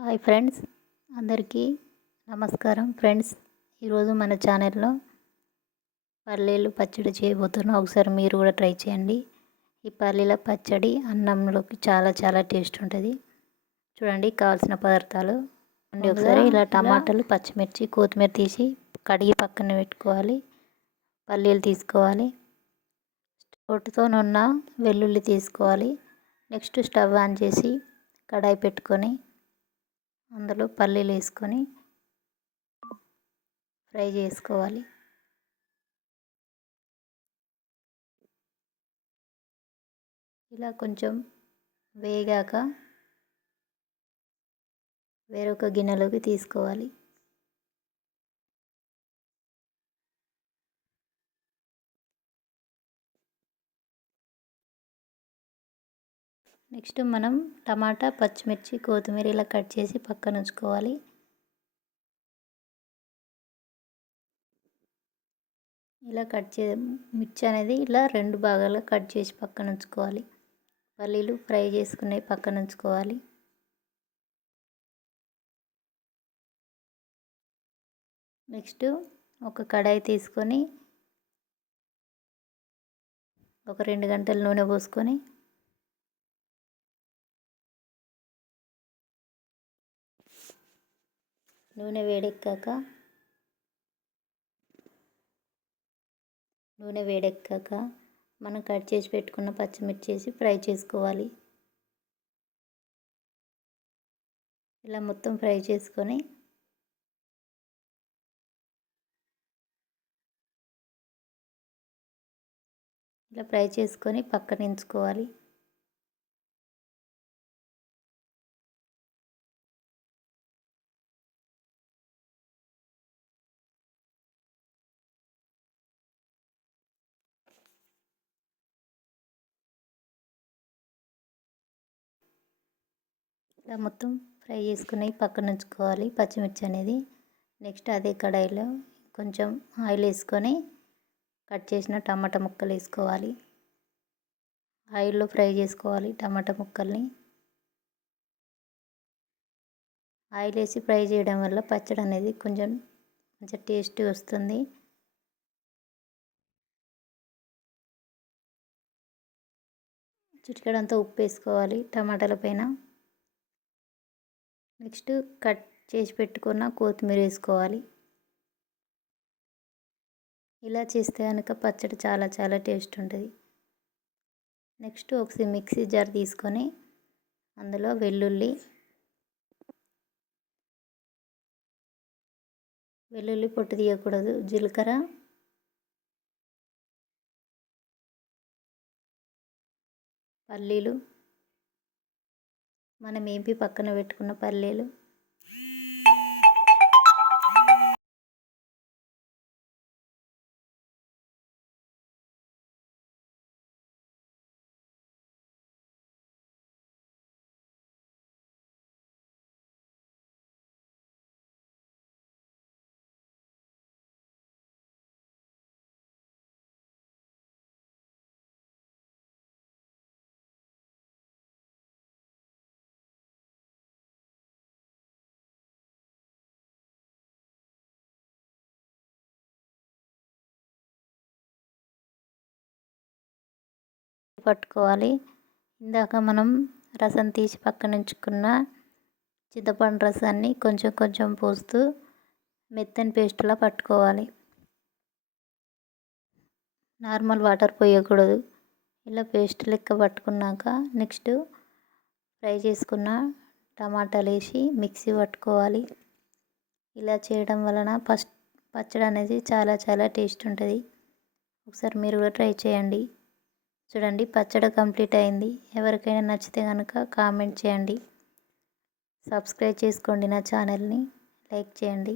Hi friends, అందరికీ నమస్కారం. Friends, ఈరోజు మన ఛానల్లో పల్లీలు పచ్చడి చేయబోతున్నాం. ఒకసారి మీరు కూడా ట్రై చేయండి. ఈ పల్లీల పచ్చడి అన్నంలోకి చాలా చాలా టేస్ట్ ఉంటుంది. చూడండి, కావాల్సిన పదార్థాలు ఒకసారి ఇలా టమాటాలు, పచ్చిమిర్చి, కొత్తిమీర తీసి కడిగి పక్కన పెట్టుకోవాలి. పల్లీలు తీసుకోవాలి. పొట్టుతోనున్న వెల్లుల్లి తీసుకోవాలి. నెక్స్ట్ స్టవ్ ఆన్ చేసి కడాయి పెట్టుకొని అందులో పల్లీలు వేసుకొని ఫ్రై చేసుకోవాలి. ఇలా కొంచెం వేగాక వేరొక గిన్నెలోకి తీసుకోవాలి. నెక్స్ట్ మనం టమాటా, పచ్చిమిర్చి, కొత్తిమీర ఇలా కట్ చేసి పక్కన ఉంచుకోవాలి. ఇలా మిర్చి అనేది ఇలా 2 భాగాలుగా కట్ చేసి పక్కన ఉంచుకోవాలి. పల్లీలు ఫ్రై చేసుకునేవి పక్కన ఉంచుకోవాలి. నెక్స్ట్ ఒక కడాయి తీసుకొని ఒక 2 గంటలు నూనె పోసుకొని నూనె వేడెక్కాక మనం కట్ చేసి పెట్టుకున్న పచ్చిమిర్చి వేసి ఫ్రై చేసుకోవాలి. ఇలా మొత్తం ఫ్రై చేసుకొని పక్కన ఉంచుకోవాలి. ఇలా మొత్తం ఫ్రై చేసుకుని పక్కన ఉంచుకోవాలి పచ్చిమిర్చి అనేది. నెక్స్ట్ అదే కడాయిలో కొంచెం ఆయిల్ వేసుకొని కట్ చేసిన టమాటా ముక్కలు వేసుకోవాలి. ఆయిల్లో ఫ్రై చేసుకోవాలి టమాటా ముక్కల్ని. ఆయిల్ వేసి ఫ్రై చేయడం వల్ల పచ్చడి అనేది కొంచెం మంచి టేస్ట్ వస్తుంది. చిటికెడంతా ఉప్పు వేసుకోవాలి టమాటాల పైన. నెక్స్ట్ కట్ చేసి పెట్టుకున్న కొత్తిమీర వేసుకోవాలి. ఇలా చేస్తే కనుక పచ్చడి చాలా చాలా టేస్ట్ ఉంటుంది. నెక్స్ట్ ఒక మిక్సీ జార్ తీసుకొని అందులో వెల్లుల్లి పొట్టు తీయకూడదు, జీలకర్ర, పల్లీలు, మనం ఏంపి పక్కన పెట్టుకున్న పల్లీలు, పట్టుకోవాలి. ఇందాక మనం రసం తీసి పక్కన ఉంచుకున్న చింతపండు రసాన్ని కొంచెం కొంచెం పోస్తూ మెత్తని పేస్టులా పట్టుకోవాలి. నార్మల్ వాటర్ పోయకూడదు. ఇలా పేస్ట్ లెక్క పట్టుకున్నాక నెక్స్ట్ ఫ్రై చేసుకున్న టమాటాలు వేసి మిక్సీ పట్టుకోవాలి. ఇలా చేయడం వలన పచ్చడి అనేది చాలా చాలా టేస్ట్ ఉంటుంది. ఒకసారి మీరు కూడా ట్రై చేయండి. చూడండి, పచ్చడి కంప్లీట్ అయింది. ఎవరికైనా నచ్చితే కనుక కామెంట్ చేయండి. సబ్స్క్రైబ్ చేసుకోండి నా ఛానల్ని, లైక్ చేయండి.